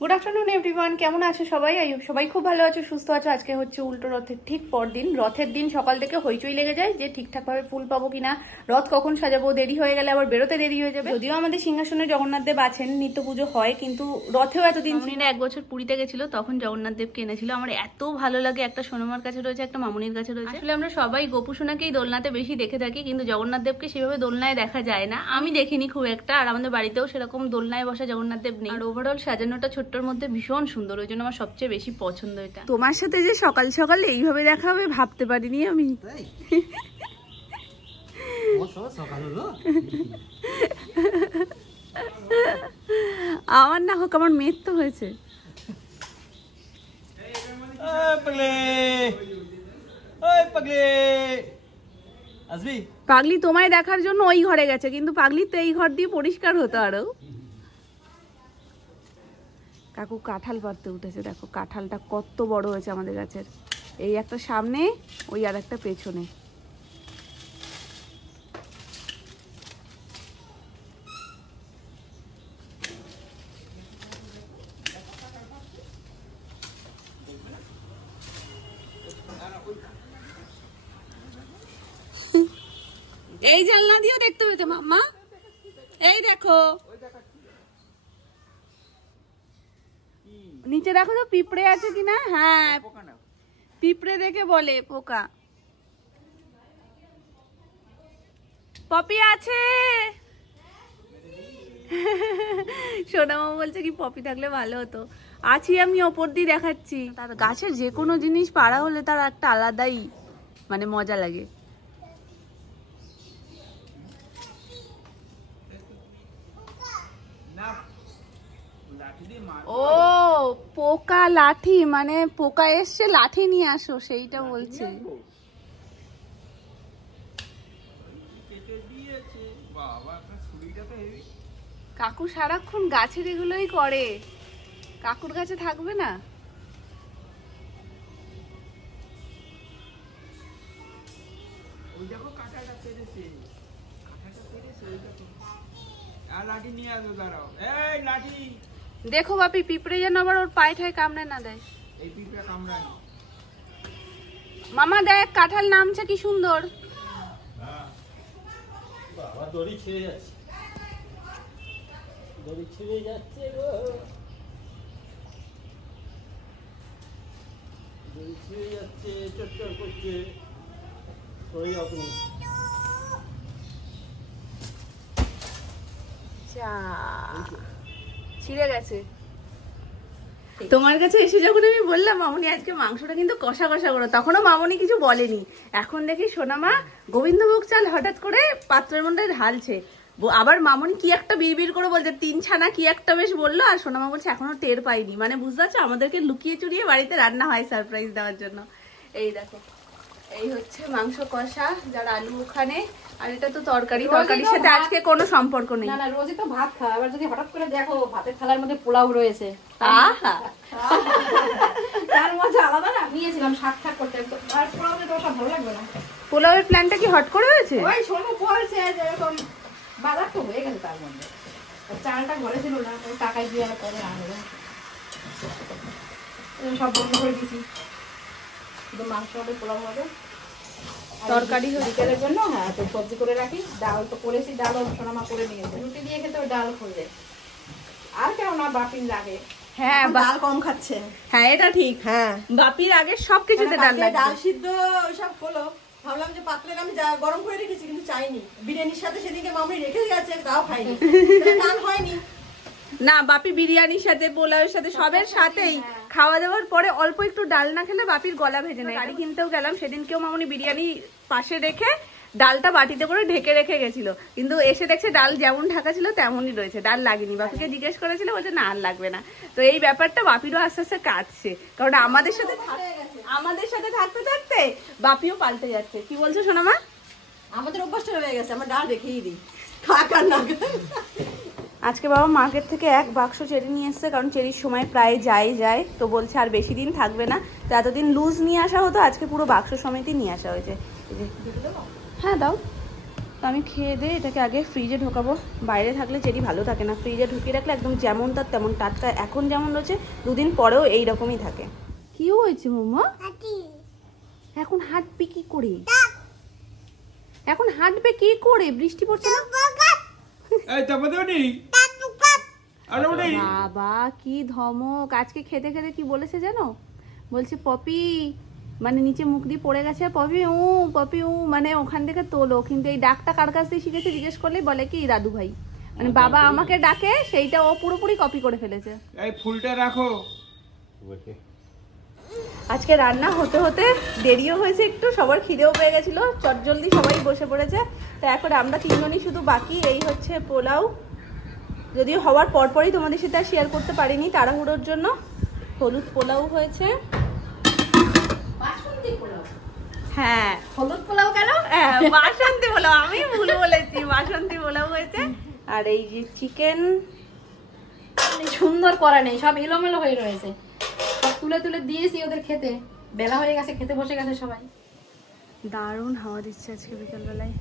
Good afternoon everyone, কেমন আছো সবাই? সবাই খুব ভালো আছো, সুস্থ আছো। আজকে হচ্ছে উল্টো রথের ঠিক পরদিন। রথের দিন সকাল থেকে হইচই লেগে যায় যে ঠিকঠাক ভাবে ফুল পাবো কিনা, রথ কখন সাজাবো, দেরি হয়ে গেলে আবার বেরোতে দেরি হয়ে যাবে। যদিও আমাদের সিংহাসনে জগন্নাথ দেব আছেন, নিত্য পুজো হয়, কিন্তু রথেও এতদিন ছিল। 1 বছর পুরীতে গেছিল, তখন জগন্নাথ দেবকে এনেছিল। আমার এত ভালো লাগে, একটা সোনামার কাছে রয়েছে, একটা মামুনির কাছে রয়েছে। আসলে আমরা সবাই গোপু সোনাকেই দোলনাতে বেশি দেখে থাকি, কিন্তু জগন্নাথ দেবকে সেভাবে দোলনায় দেখা যায় না, আমি দেখিনি খুব একটা। আর আমাদের বাড়িতেও সেরকম দোলনায় বসা জগন্নাথ দেব নেই। আর ওভারঅল সাজানোটা ছোট্টর মধ্যে ভীষণ সুন্দর, ওই জন্য আমার সবচেয়ে বেশি পছন্দ এটা। তোমার সাথে যে সকাল সকাল এইভাবে দেখা হবে ভাবতে পারিনি আমি। আমার না হোক, আমার মেয়ের তো হয়েছে। পাগলি তোমায় দেখার জন্য ওই ঘরে গেছে, কিন্তু পাগলি তো এই ঘর দিয়ে পরিষ্কার হতো আরো। কাকু কাঁঠাল পাড়তে উঠেছে, দেখো কাঁঠালটা কত বড় হয়েছে আমাদের গাছের। এই একটা সামনে, ওই আর একটা পেছনে। এই জানলা দিয়েও দেখতে পেতে মাম্মা, এই দেখো নিচে দেখো তো পিঁপড়ে আছে কিনা। হ্যাঁ, পিঁপড়ে দেখে বলে পোকা। পপি আছে। সোনামা বলছে কি পপি থাকলে ভালো হতো। আছি আমি, ওপর দিয়ে দেখাচ্ছি। তার গাছের যে কোনো জিনিস পাড়া হলে তার একটা আলাদাই মানে মজা লাগে। ও পোকা লাঠি, মানে পোকা এসছে লাঠি নিয়ে আসো, সেইটা বলছে। কাকু সারাক্ষণ গাছের এগুলোই করে, কাকুর কাছে থাকবে না? দেখো বাপি, পিঁপড়ে যেন আবার ওর পায়ে ঠায় কামড়ে না দেয়। মামা দেখ কাঁঠাল নামছে কি সুন্দর। ছিঁড়ে গেছে। তোমার কাছে এসে যখন আমি বললাম মামনি আজকে মাংসটা কিন্তু কষা কষা করো, তখনও মামনি কিছু বলেনি। এখন দেখি সোনামা গোবিন্দভোগ চাল হঠাৎ করে পাত্রের মধ্যে ঢালছে। আবার মামনি কি একটা বিড়বিড় করে বলছে, 3 ছানা কি একটা বেশ বললো। আর সোনামা বলছে এখনো টের পাইনি। মানে বুঝতে পারছো, আমাদেরকে লুকিয়ে চুরিয়ে বাড়িতে রান্না হয় সারপ্রাইজ দেওয়ার জন্য। এই দেখো, এই হচ্ছে মাংস কষা, যার আলু ওখানে, আর এটা তো তরকারি। তরকারির সাথে আজকে কোনো সম্পর্ক নেই। না না, রোজই তো ভাত খায়, আবার যদি হঠাৎ করে দেখো ভাতের থালার মধ্যে পোলাও রয়েছে, তার মজা আলাদা না। নিয়েছিলাম শাক ঠাক করতে, আর পোলাও তো সব ভালো লাগবে না। পোলাওয়ের প্ল্যানটা কি হট করে হয়েছে? ওই শোনো বলছে যে এরকম বাজার তো হয়ে গেছে, তার মধ্যে চালটা ঘরে ছিল না, ওই টাকায় দিয়ে আর পরে আনবে, সব বন্ধ করে দিয়েছি। শুধু মাংস হবে, পোলাও হবে, তরকারি বিকেলের জন্য। হ্যাঁ, তো সবজি করে রাখি। ডাল তো করেছি, ডালও সোনামা করে নিয়েছে। রুটি দিয়ে খেতে ডাল খুঁজে, আর কেউ না বাপির লাগে। হ্যাঁ, ডাল কম খাচ্ছে। হ্যাঁ এটা ঠিক। হ্যাঁ, বাপির আগে সবকিছুতে ডাল লাগে। ডাল সিদ্ধ সব হলো, ভাবলাম যে পাত্রে আমি গরম করে রেখেছি, কিন্তু চাইনি। বিরিয়ানির সাথে সেদিকে মামনি রেখে গেছে, তাও খাইনি, ডাল হয়নি। না, বাপি বিরিয়ানির সাথে পোলাওয়ের সাথে সবের সাথেই খাওয়া দাওয়ার পরে অল্প একটু ডাল না খেলে বাপির গলা ভেজে নেয়। গাড়ি কিনতেও গেলাম, সেদিনকেও মামনি বিরিয়ানি পাশে রেখে ডালটা বাটিতে করে ঢেকে রেখে গেছিল, কিন্তু এসে দেখছে ডাল যেমন ঢাকা ছিল তেমনই রয়েছে, ডাল লাগেনি। বাপিকে জিজ্ঞেস করেছিল, বলছে না আর লাগবে না। তো এই ব্যাপারটা বাপিরও আস্তে আস্তে কাটছে, কারণ আমাদের সাথে থাকতে থাকতে বাপিও পাল্টে যাচ্ছে। কি বলছো সোনামা? আমাদের অভ্যাসটা হয়ে গেছে, আমরা ডাল রেখেই দিই, খাকার না। আজকে বাবা মার্কেট থেকে 1 বাক্স চেরি নিয়ে এসছে, কারণ চেরির সময় প্রায় যায়, তো বলছে আর বেশি দিন থাকবে না। তো এতদিন লুজ নিয়ে আসা হতো, আজকে পুরো বাক্স সমেতই নিয়ে আসা হয়েছে। হ্যাঁ দাও। তো আমি খেয়ে দিয়ে এটাকে আগে ফ্রিজে ঢোকাবো। বাইরে থাকলে যেটি ভালো থাকে না, ফ্রিজে ঢুকিয়ে রাখলে একদম যেমন তার তেমন টাটকা, এখন যেমন রয়েছে 2 দিন পরেও এইরকমই থাকে। কি হয়েছে মোমো? এখন হাঁটবি কি করে? এখন হাঁটবে কি করে? বৃষ্টি পড়ছে না? বাবা কি ধমক! আজকে খেতে খেতে কি বলেছে জানো? বলছে পপি, মানে নিচে মুখ দিয়ে পড়ে গেছে, পপি উ মানে ওখান থেকে তোলো। কিন্তু এই ডাকটা কার কাছ থেকে শিখেছে জিজ্ঞেস করলেই বলে কি দাদু ভাই, মানে বাবা আমাকে ডাকে, সেইটা ও পুরোপুরি কপি করে ফেলেছে। এই ফুলটা রাখো। আজকে রান্না হতে হতে দেরিও হয়েছে একটু, সবার খিদেও পেয়ে গেছিল, চটজলদি সবাই বসে পড়েছে। তো এখন আমরা 3 জনই শুধু বাকি। এই হচ্ছে পোলাও, যদিও হওয়ার পরপরই তোমাদের সাথে আর শেয়ার করতে পারিনি তাড়াহুড়োর জন্য। হলুদ পোলাও হয়েছে। হ্যাঁ হলুদ পোলাও কেন? হ্যাঁ বাসন্তী পোলাও, আমি ভুল বলেছি, বাসন্তী পোলাও হয়েছে। আর এই যে চিকেন সুন্দর করা নেই, সব এলোমেলো হয়ে রয়েছে, সব তুলে তুলে দিয়েছি ওদের খেতে, বেলা হয়ে গেছে, খেতে বসে গেছে সবাই। দারুণ হাওয়া দিচ্ছে আজকে বিকালবেলায়।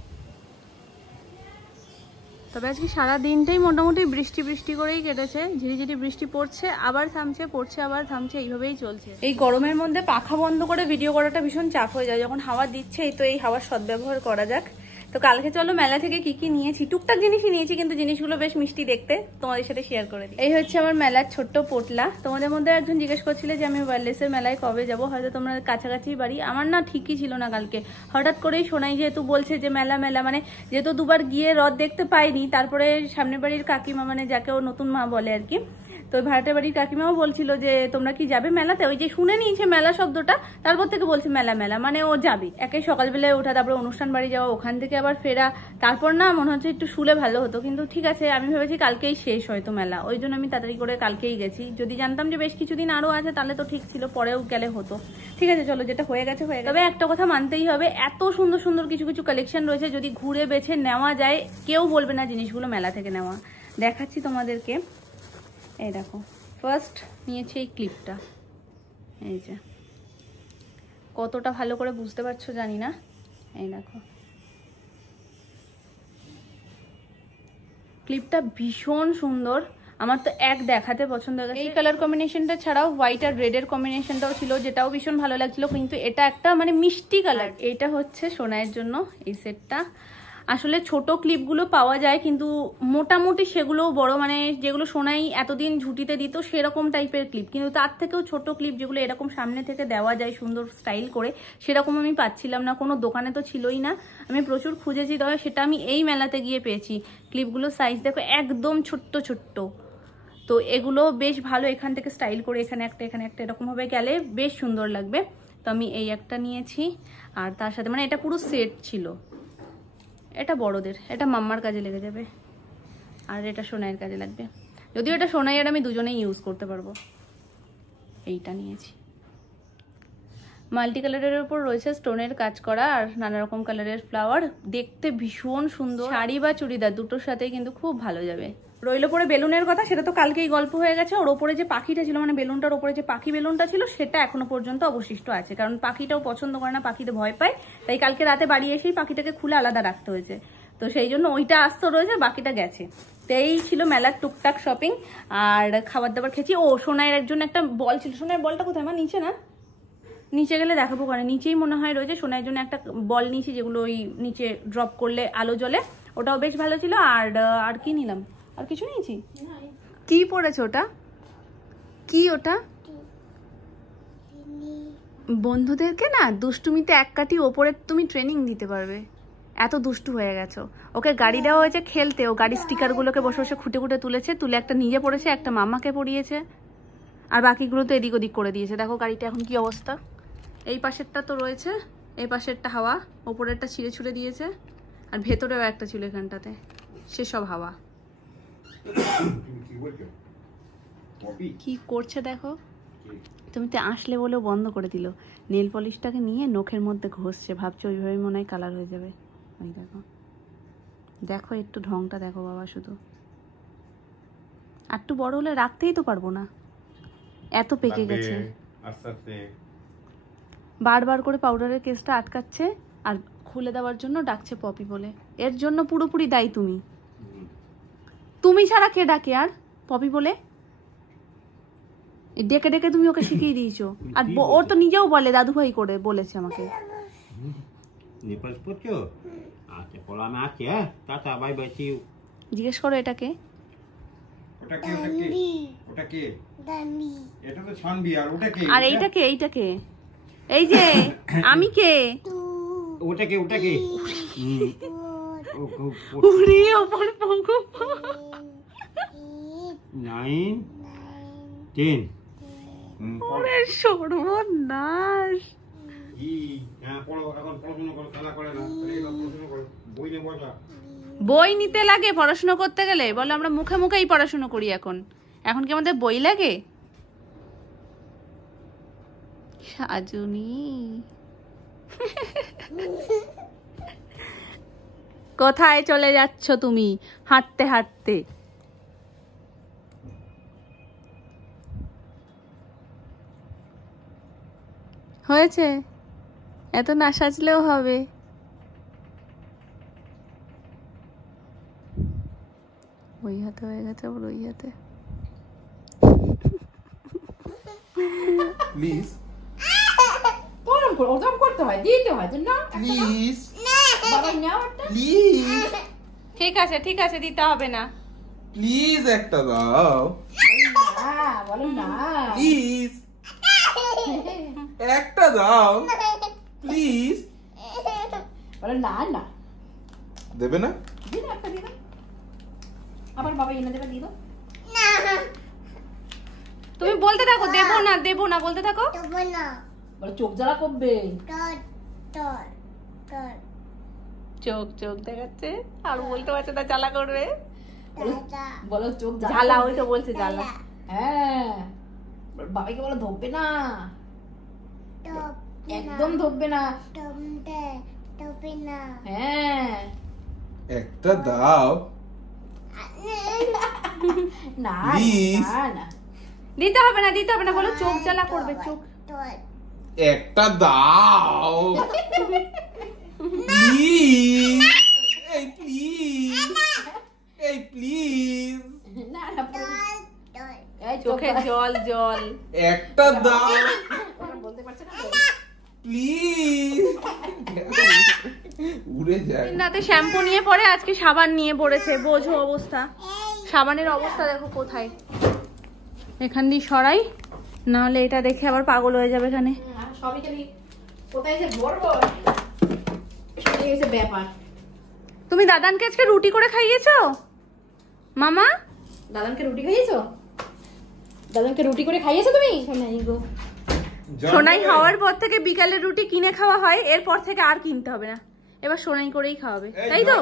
তবে আজকে সারা দিনটাই মোটামুটি বৃষ্টি বৃষ্টি করেই কেটেছে। ঝিরিঝিরি বৃষ্টি পড়ছে, আবার থামছে, পড়ছে আবার থামছে, এইভাবেই চলছে। এই গরমের মধ্যে পাখা বন্ধ করে ভিডিও করাটা ভীষণ চাপ হয়ে যায়। যখন হাওয়া দিচ্ছে, এই তো এই হাওয়ার সদ্ব্যবহার করা যাক। তো কালকে চলো মেলা থেকে কি কি নিয়েছি, টুকটাক জিনিসই নিয়েছি, কিন্তু জিনিসগুলো বেশ মিষ্টি দেখতে, তোমাদের সাথে শেয়ার করে দিই। এই হচ্ছে আমার মেলার ছোট্ট পোটলা। তোমাদের মধ্যে একজন জিজ্ঞেস করছিলে যে আমি ওয়্যারলেসের মেলায় কবে যাব, হয়তো তোমরা কাছাকাছি বাড়ি। আমার না ঠিকই ছিল না কালকে, হঠাৎ করেই শোনাই যেহেতু বলছে যে মেলা মেলা, মানে যেহেতু দুবার গিয়ে রথ দেখতে পাইনি, তারপরে সামনের বাড়ির কাকিমা, মানে যাকে ও নতুন মা বলে আর কি, তো ভাড়াটের বাড়ির কাকিমাও বলছিল যে তোমরা কি যাবে মেলাতে। ওই যে শুনে নিয়েছে মেলা শব্দটা, তারপর থেকে বলছে মেলা মেলা, মানে ও যাবে। একে সকালবেলায় ওঠা, তারপরে অনুষ্ঠান বাড়ি যাওয়া, ওখান থেকে আবার ফেরা, তারপর না মনে হচ্ছে একটু শুলে ভালো হতো। কিন্তু ঠিক আছে, আমি ভেবেছি কালকেই শেষ হয়তো মেলা, ওই জন্য আমি তাড়াতাড়ি করে কালকেই গেছি। যদি জানতাম যে বেশ কিছুদিন আরো আছে তাহলে তো ঠিক ছিল, পরেও গেলে হতো। ঠিক আছে চলো, যেটা হয়ে গেছে হয়ে গেছে। তবে একটা কথা মানতেই হবে, এত সুন্দর সুন্দর কিছু কিছু কালেকশন রয়েছে, যদি ঘুরে বেছে নেওয়া যায় কেউ বলবে না জিনিসগুলো মেলা থেকে নেওয়া। দেখাচ্ছি তোমাদেরকে, এই দেখো। ফার্স্ট নিয়েছি এই ক্লিপটা, এই যে কতটা ভালো করে বুঝতে পারছো জানি না, এই দেখো ক্লিপটা ভীষণ সুন্দর। আমার তো এক দেখাতে পছন্দ হয়ে গেছে। এই কালার কম্বিনেশনটা ছাড়াও হোয়াইট আর রেডের কম্বিনেশনটাও ছিল, যেটাও ভীষণ ভালো লাগছিল, কিন্তু এটা একটা মানে মিষ্টি কালার। এটা হচ্ছে সোনাইয়ের জন্য এই সেটটা। আসলে ছোট ক্লিপগুলো পাওয়া যায়, কিন্তু মোটামুটি সেগুলোও বড়, মানে যেগুলো সোনাই এতদিন ঝুটিতে দিত সেরকম টাইপের ক্লিপ, কিন্তু তার থেকেও ছোট ক্লিপ যেগুলো এরকম সামনে থেকে দেওয়া যায় সুন্দর স্টাইল করে, সেরকম আমি পাচ্ছিলাম না, কোনো দোকানে তো ছিলই না। আমি প্রচুর খুঁজেছি, তবে সেটা আমি এই মেলাতে গিয়ে পেয়েছি। ক্লিপগুলোর সাইজ দেখো একদম ছোট্ট ছোট্ট, তো এগুলো বেশ ভালো। এখান থেকে স্টাইল করে এখানে একটা এরকমভাবে গেলে বেশ সুন্দর লাগবে। তো আমি এই একটা নিয়েছি, আর তার সাথে মানে এটা পুরো সেট ছিল। এটা বড়দের, এটা মাম্মার কাজে লেগে যাবে, আর এটা সোনাইয়ের কাজে লাগবে, যদিও এটা সোনাই আর আমি দুজনেই ইউজ করতে পারবো। এইটা নিয়েছি, মাল্টি কালারের উপর রয়েছে স্টোনের কাজ করা আর নানা রকম কালারের ফ্লাওয়ার, দেখতে ভীষণ সুন্দর। শাড়ি বা চুড়িদার দুটোর সাথেই কিন্তু খুব ভালো যাবে। রইল পরে বেলুনের কথা, সেটা তো কালকেই গল্প হয়ে গেছে। ওর ওপরে যে পাখিটা ছিল, মানে বেলুনটার ওপরে যে পাখি বেলুনটা ছিল, সেটা এখনো পর্যন্ত অবশিষ্ট আছে, কারণ পাখিটাও পছন্দ করে না, পাখিতে ভয় পায়, তাই কালকে রাতে বাড়ি এসেই পাখিটাকে খুলে আলাদা রাখতে হয়েছে। তো সেই জন্য ওইটা আসতে রয়েছে, বাকিটা গেছে। তো এই ছিল মেলার টুকটাক শপিং। আর খাবার দাবার খেয়েছি। ও সোনাইয়ের জন্য একটা বল ছিল, সোনাইয়ের বলটা কোথায়? আমার নিচে না, নিচে গেলে দেখাবো, কারণ নিচেই মনে হয় রয়েছে। সোনাইয়ের জন্য একটা বল নিয়েছি, যেগুলো ওই নিচে ড্রপ করলে আলো জ্বলে, ওটাও বেশ ভালো ছিল। আর কি নিলাম? আর কিছু নিয়েছি? কি পড়েছে ওটা? কি ওটা? বন্ধুদেরকে না দুষ্টুমিতে এক কাঠি ওপরে তুমি ট্রেনিং দিতে পারবে, এত দুষ্টু হয়ে গেছো। ওকে গাড়ি দেওয়া হয়েছে খেলতে, ও গাড়ির স্টিকার গুলোকে বসে বসে খুঁটে খুঁটে তুলেছে, তুলে একটা নিজে পড়েছে, একটা মাম্মাকে পড়িয়েছে, আর বাকিগুলো তো এদিক ওদিক করে দিয়েছে। দেখো গাড়িটা এখন কি অবস্থা। এই পাশেরটা তো রয়েছে, এই পাশেরটা হাওয়া, ওপরেরটা ছিঁড়ে ছুড়ে দিয়েছে, আর ভেতরেও একটা ছিল এখানটাতে, সেসব হাওয়া। কি করছে দেখো, তুমি তো আসলে বলেও বন্ধ করে দিল। নেল পলিশটাকে নিয়ে নখের মধ্যে ঘষছে, ভাবছো ওইভাবে মনে হয় কালার হয়ে যাবে। ওই দেখো দেখো, একটু ঢংটা দেখো বাবা, শুধু আর একটু বড় হলে রাখতেই তো পারবো না, এত পেকে গেছে। বারবার করে পাউডারের কেসটা আটকাচ্ছে, আর খুলে দেওয়ার জন্য ডাকছে পপি বলে, এর জন্য পুরোপুরি দায়ী তুমি। তুমি ছাড়া কে ডাকে আর পপি বলে? ডেকে ডেকে তুমি ওকে শিখিয়ে দিয়েছো। আর ওর তো নিজেও বলে দাদু ভাই করে বলেছে আমাকে। নেপাল পড়ছো? আচ্ছা পড়া আমি আছি, হ্যাঁ tata bye bye see you. জিজ্ঞেস করো এটা কে? ওটা কে? ওটা কে? দামি। এটা তো ছানবি। আর ওটা কে? আর এইটা কে? এইটা কে? এই যে আমি কে? ওটা কে? ওটা কে? ওরে আমার ভগবান। 9 10 ওরে সর্বনাশ। হ্যাঁ পড়ো, এখন পড়াশোনা করো, খেলা করে না, পড়াশোনা করো, বই নিয়ে বসা। বই নিতে লাগে পড়াশোনা করতে গেলে? বলো আমরা মুখে মুখেই পড়াশোনা করি এখন। এখন কি আমাদের বই লাগে? সাজুনি কোথায় চলে যাচ্ছ তুমি হাঁটতে হাঁটতে? হয়েছে, এত না সাজলেও হবে। ওই হাতে হয়ে গেছে, আবার ওই হাতে। প্লিজ ওরকম করতে হয়, দিতে হয় না। প্লিজ বাবা নাও একটা। প্লিজ ঠিক আছে ঠিক আছে, দিতে হবে না। প্লিজ একটা দাও। বলো না। প্লিজ একটা দাও প্লিজ। বলো না না। দেবে না? দিন একটা দিন। আবার বাবা এনে দেবে, দিয়ে দাও। তুমি বলতে থাকো দেবো না দেবো না, বলতে থাকো। বলো চোখ জ্বালা করবে। চোখ চোখ দেখাচ্ছে আর বলতে পারছে না, জ্বালা করবে। বলো চোখ জ্বালা, ওই তো বলছে জ্বালা। হ্যাঁ বাবাকে বলো ধরবে না, একদম ধরবে না। হ্যাঁ একটা দাও না Please. না না। দিতে হবে না দিতে হবে না, বলো চোখ জ্বালা করবে। চোখ একটা দাও প্লিজ। এই প্লিজ, এই প্লিজ না না এই চোখে জল জল। একটা দাও ওরা বলতে পারছে না। প্লিজ। উড়ে যায়। রাতে শ্যাম্পু নিয়ে পড়ে, আজকে সাবান নিয়ে পড়েছে। বোঝো অবস্থা, সাবানের অবস্থা দেখো কোথায়। এখান দিয়ে সরাই, নাহলে এটা দেখে আবার পাগল হয়ে যাবে এখানে। সবই খালি কোথায় যে ভরবো সেটাই হচ্ছে ব্যাপার। তুমি দাদানকে আজকে রুটি করে খাইয়েছো মামা? দাদানকে রুটি খাইয়েছো? দাদানকে রুটি করে খাইয়েছো তুমি? শোনাই গো, সোনাই হওয়ার পর থেকে বিকালে রুটি কিনে খাওয়া হয়, এরপর থেকে আর কিনতে হবে না, এবার সোনাই করেই খাওয়াবে, তাই তো?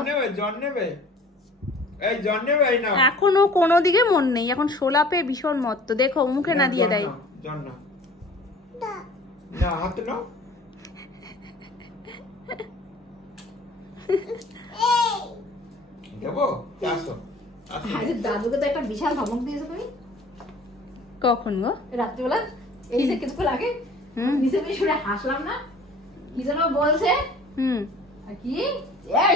এখনো কোনো দিকে মন নেই, এখন সোলাপে ভীষণ মত্ত। দেখো মুখে না দিয়ে দেয়। দাদুকে তো একটা বিশাল ধমক দিয়েছো তুমি। কখন গো? রাত্রিবেলা এই যে কিছুক্ষণ আগে নিচে শুনে হাসলাম না, কি যেন বলছে। হুম কি এই